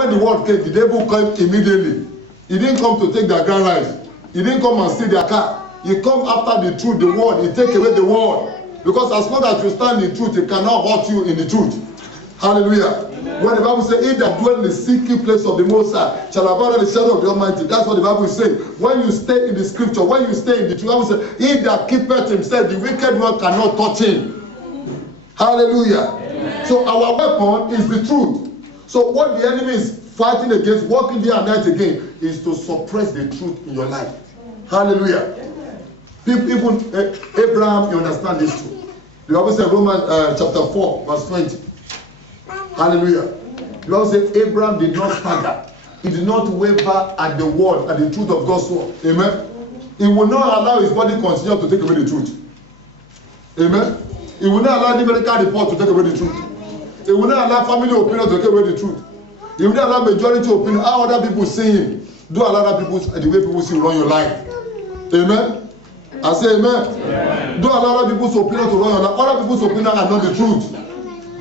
when the word came, the devil came immediately. He didn't come to take their grand rights. He didn't come and steal their car. He come after the truth, the word. He take away the word. Because as long as you stand in truth, it cannot hurt you in the truth. Hallelujah. Amen. When the Bible says, he that dwell in the secret place of the Most High shall abide under the shadow of the Almighty. That's what the Bible is saying. When you stay in the scripture, when you stay in the truth, the Bible says, he that keepeth himself, the wicked one cannot touch him. Hallelujah. Amen. So our weapon is the truth. So what the enemy is fighting against, working day and night again, is to suppress the truth in your life. Hallelujah. People, even Abraham, you understand this truth. The Bible says Romans chapter 4, verse 20. Hallelujah. The Bible says Abraham did not stagger. He did not waver at the word, at the truth of God's word. Amen. He will not allow his body continue to take away the truth. Amen. He will not allow the medical report to take away the truth. He will not allow family opinion to take away the truth. He will not allow majority opinion, how other people see him. Do allow other people, the way people see you run your life. Amen. I say amen. Amen. Don't allow other people's opinion to run your life. Other people's opinion are not the truth.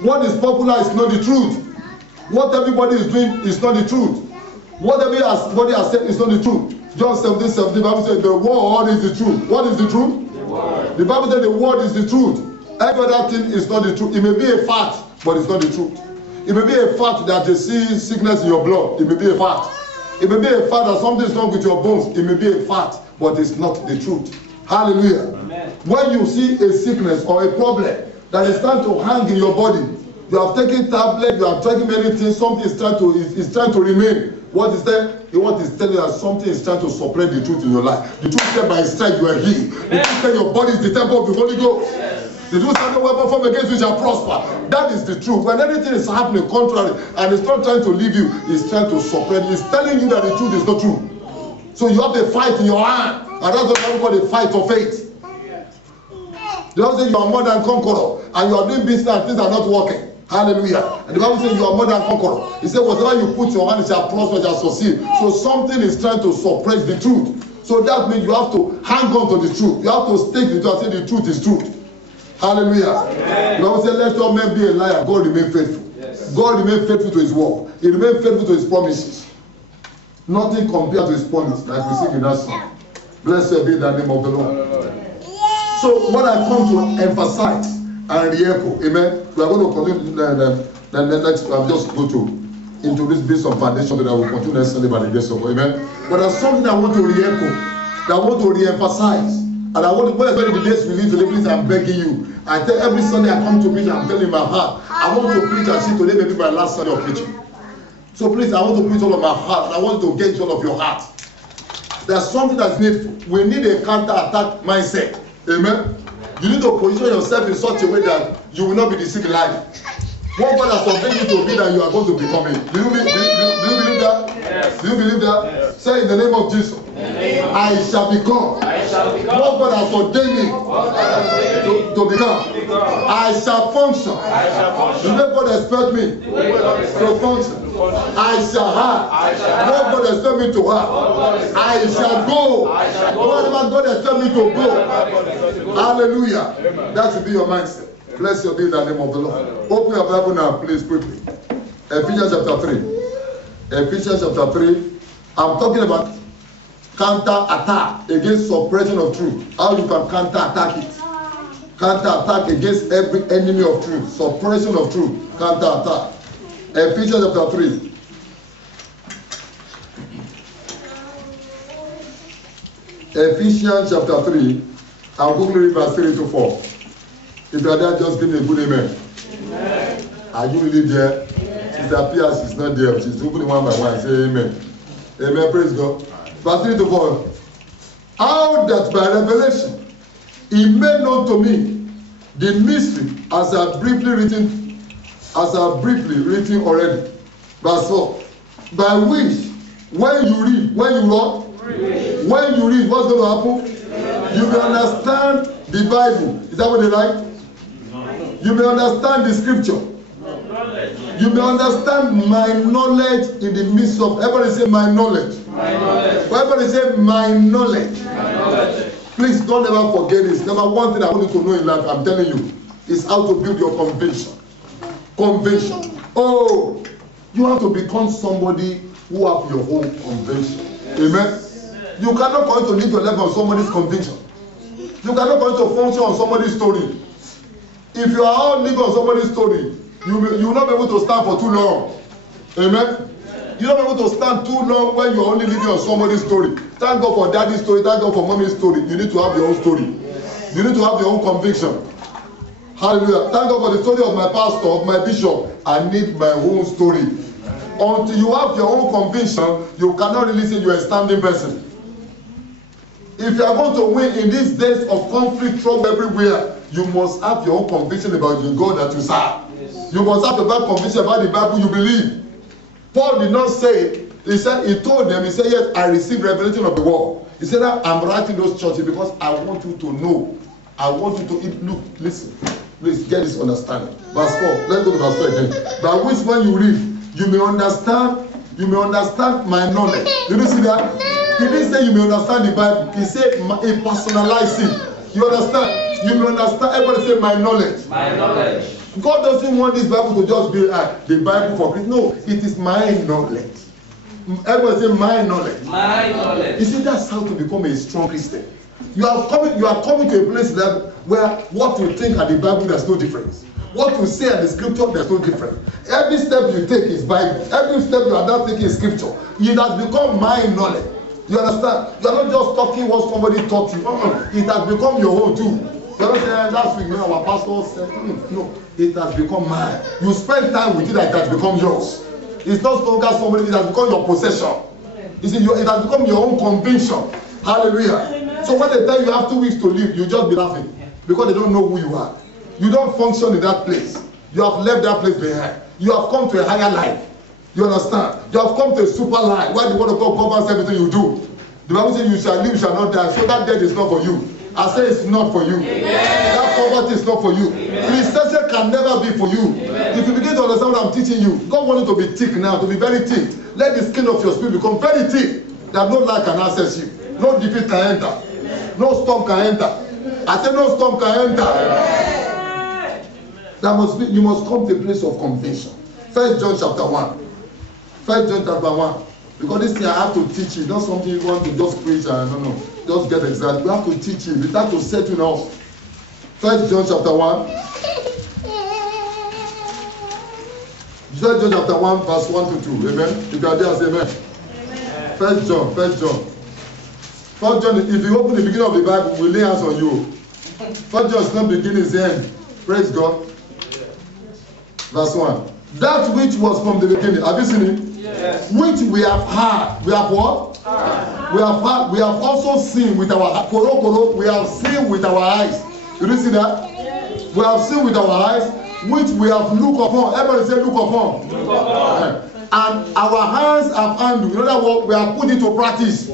What is popular is not the truth. What everybody is doing is not the truth. What everybody has said is not the truth. John 17:17, the Bible says the word is the truth. What is the truth? The word. The Bible says the word is the truth. Every other thing is not the truth. It may be a fact, but it's not the truth. It may be a fact that you see sickness in your blood. It may be a fact. It may be a fact that something is wrong with your bones. It may be a fact, but it's not the truth. Hallelujah. Amen. When you see a sickness or a problem that is trying to hang in your body, you have taken tablet, you have taken many things, something is trying to remain. What is that? What is telling you that something is trying to suppress the truth in your life. The truth said by his stripes you are healed. The truth said your body is the temple of the Holy Ghost. Yes. The truth said no weapon formed against you shall prosper. That is the truth. When anything is happening contrary and it's not trying to leave you, it's trying to suppress. It's telling you that the truth is not true. So you have a fight in your hand. And that's what we call the fight of faith. The Bible says you are more than conqueror. And you are doing business and things are not working. Hallelujah. And the Bible says you are more than conqueror. It says whatever you put your hand, it shall prosper, it shall succeed. So something is trying to suppress the truth. So that means you have to hang on to the truth. You have to stick to it and say the truth is truth. Hallelujah. Amen. The Bible says let all men be a liar. God remain faithful. Yes. God remain faithful to his word. He remain faithful to his promises. Nothing compared to his promise, like we sing in that song. Blessed be the name of the Lord. So what I come to emphasize and re-echo, amen. We are going to continue the next. I'll just go to introduce based on foundation that I will continue next Sunday by the grace of God, amen. But there's something I want to re-echo, that I want to re-emphasize, and I want to, when the days we leave today, please, I'm begging you. I tell every Sunday I come to preach, I'm telling my heart, I want to preach and see today maybe my last Sunday of preaching. So please, I want to preach all of my heart, and I want to get all of your heart. There's something that's needful. We need a counter-attack mindset. Amen. You need to position yourself in such a way that you will not be deceived in life. What God has ordained you to be that you are going to become it. Do you believe that? Yes. Do you believe that? Yes. Say in the name of Jesus. I shall become. What God has ordained me to become. I shall function. The way God expects me to function. I shall have. What God expects me to have. I shall go. Whatever God expects me to go. Hallelujah. That should be your mindset. Blessed be the name of the Lord. Open your Bible now, please, quickly. Ephesians chapter 3. Ephesians chapter 3. I'm talking about counter-attack against suppression of truth. How you can counter-attack it. Counter-attack against every enemy of truth. Suppression of truth. Counter-attack. Ephesians chapter 3. Ephesians chapter 3. I'll quickly read verse 3 to 4. If you are there, just give me a good amen. Amen. Are you really there? Yes. Sister Pia, she's not there. She's opening one by one. Say amen. Amen. Praise God. Verse 3 to 4. How that by revelation he made known to me the mystery as I have briefly written already. Verse 4. By which when you read, when you read, what's going to happen? You will understand the Bible. Is that what they like? You may understand the scripture. You may understand my knowledge in the midst of. Everybody say my knowledge. My knowledge. Everybody say my knowledge. My knowledge. Please don't ever forget this. Number one thing I want you to know in life, I'm telling you, is how to build your conviction. Conviction. Oh, You have to become somebody who have your own conviction. Amen. You cannot going to live your life on somebody's conviction. You cannot going to function on somebody's story. If you are all living on somebody's story, you will not be able to stand for too long. Amen. You will not be able to stand too long when you are only living on somebody's story. Thank God for daddy's story. Thank God for mommy's story. You need to have your own story. You need to have your own conviction. Hallelujah. Thank God for the story of my pastor, of my bishop. I need my own story. Until you have your own conviction, you cannot really say you are a standing person. If you are going to win in these days of conflict, trouble everywhere, you must have your own conviction about the God that you serve. Yes. You must have the right conviction about the Bible you believe. Paul did not say, he told them, he said, yes, I received revelation of the word. He said, I'm writing those churches because I want you to know. I want you to look, listen, please get this understanding. Verse 4, let's go to verse 4 again. By which when you read, you may understand my knowledge. Did you see that? He didn't say you may understand the Bible. He said he personalized it. You understand? You may understand. Everybody say my knowledge. My knowledge. God doesn't want this Bible to just be the Bible for Christ. No, it is my knowledge. Everybody say my knowledge. My knowledge. You see, that's how to become a strong Christian. You are coming to a place that where what you think at the Bible, there's no difference. What you say at the scripture, there's no difference. Every step you take is Bible. Every step you are not taking is scripture. It has become my knowledge. You understand? You are not just talking what somebody taught you. It has become your own too. You are not saying last week, our pastor said, no, it has become mine. You spend time with it, that it has become yours. It's not longer somebody, it has become your possession. You see, it has become your own conviction. Hallelujah. So when they tell you have 2 weeks to live, you just be laughing because they don't know who you are. You don't function in that place. You have left that place behind. You have come to a higher life. You understand? You have come to a super life where the word of God governs everything you do. The Bible says you shall live, you shall not die. So that death is not for you. I say it's not for you. Amen. That poverty is not for you. Recession can never be for you. Amen. If you begin to understand what I'm teaching you, God wants you to be thick now, to be very thick. Let the skin of your spirit become very thick, that no light can access you. No defeat can enter. No storm can enter. I say no storm can enter. You must come to a place of conviction. 1 John chapter 1. 1 John chapter 1. Because this thing I have to teach you. Not something you want to just preach and no. Just get excited. We have to teach you. We have to set you now. 1 John chapter 1. 1 John chapter 1 verse 1 to 2. Amen. If you are there, say amen. 1 John. 1 John, if you open the beginning of the Bible, we'll lay hands on you. 1 John is not beginning, it's the end. Praise God. Verse 1. That which was from the beginning. Have you seen it? Yes. Which we have heard. We have what? Heard. We have heard. We have also seen with our we have seen with our eyes. Did you see that? Yes. We have seen with our eyes, which we have looked upon. Everybody say look upon. Look upon. And our hands have handled. In other words, we have put it to practice.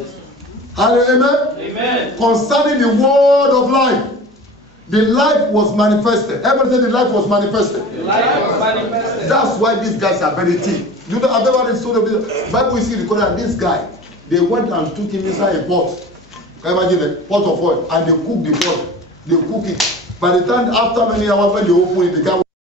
Hallelujah. Amen. Concerning the word of life. The life was manifested. Everybody say the life was manifested. The life was manifested. That's why these guys are very thick. You know, I've never read the Bible. You see, recorded this guy. They went and took him inside a pot. Imagine a pot of oil, and they cooked the pot. They cook it. By the time after many hours when they open it, the guy